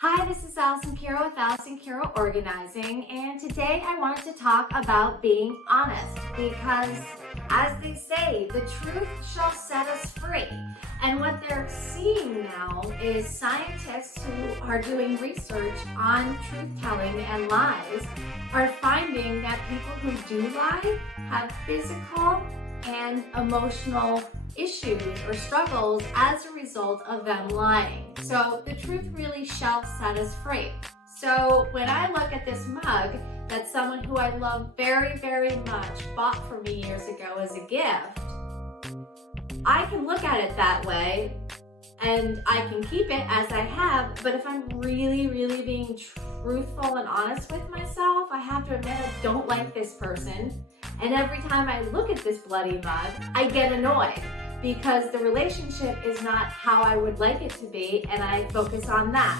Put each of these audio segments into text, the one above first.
Hi, this is Allison Kiro with Allison Kiro Organizing, and today I wanted to talk about being honest because, as they say, the truth shall set us free. And what they're seeing now is scientists who are doing research on truth-telling and lies are finding that people who do lie have physical and emotional issues or struggles as a result of them lying. So the truth really shall set us free. So when I look at this mug that someone who I love very, very much bought for me years ago as a gift, I can look at it that way and I can keep it as I have, but if I'm really, really being truthful and honest with myself, I have to admit I don't like this person. And every time I look at this bloody mug, I get annoyed because the relationship is not how I would like it to be, and I focus on that.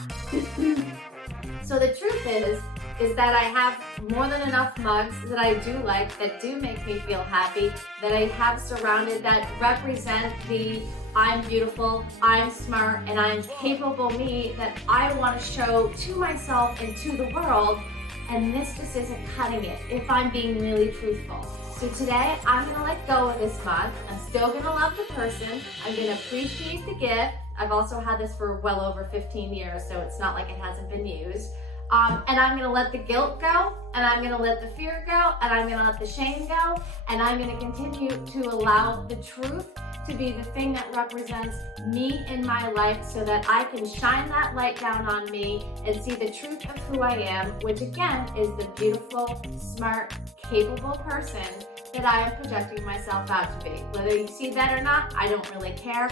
So the truth is that I have more than enough mugs that I do like, that do make me feel happy, that I have surrounded, that represent the I'm beautiful, I'm smart, and I'm capable me that I want to show to myself and to the world, and this just isn't cutting it if I'm being really truthful. So today, I'm gonna let go of this mug. I'm still gonna love the person. I'm gonna appreciate the gift. I've also had this for well over 15 years, so it's not like it hasn't been used. And I'm gonna let the guilt go, and I'm gonna let the fear go, and I'm gonna let the shame go, and I'm gonna continue to allow the truth to be the thing that represents me in my life so that I can shine that light down on me and see the truth of who I am, which again is the beautiful, smart, capable person that I am projecting myself out to be. Whether you see that or not, I don't really care.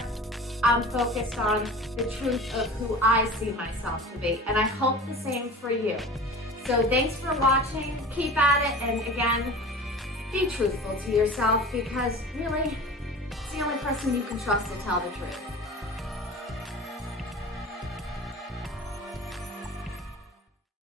I'm focused on the truth of who I see myself to be, and I hope the same for you. So thanks for watching, keep at it, and again, be truthful to yourself because really, it's the only person you can trust to tell the truth.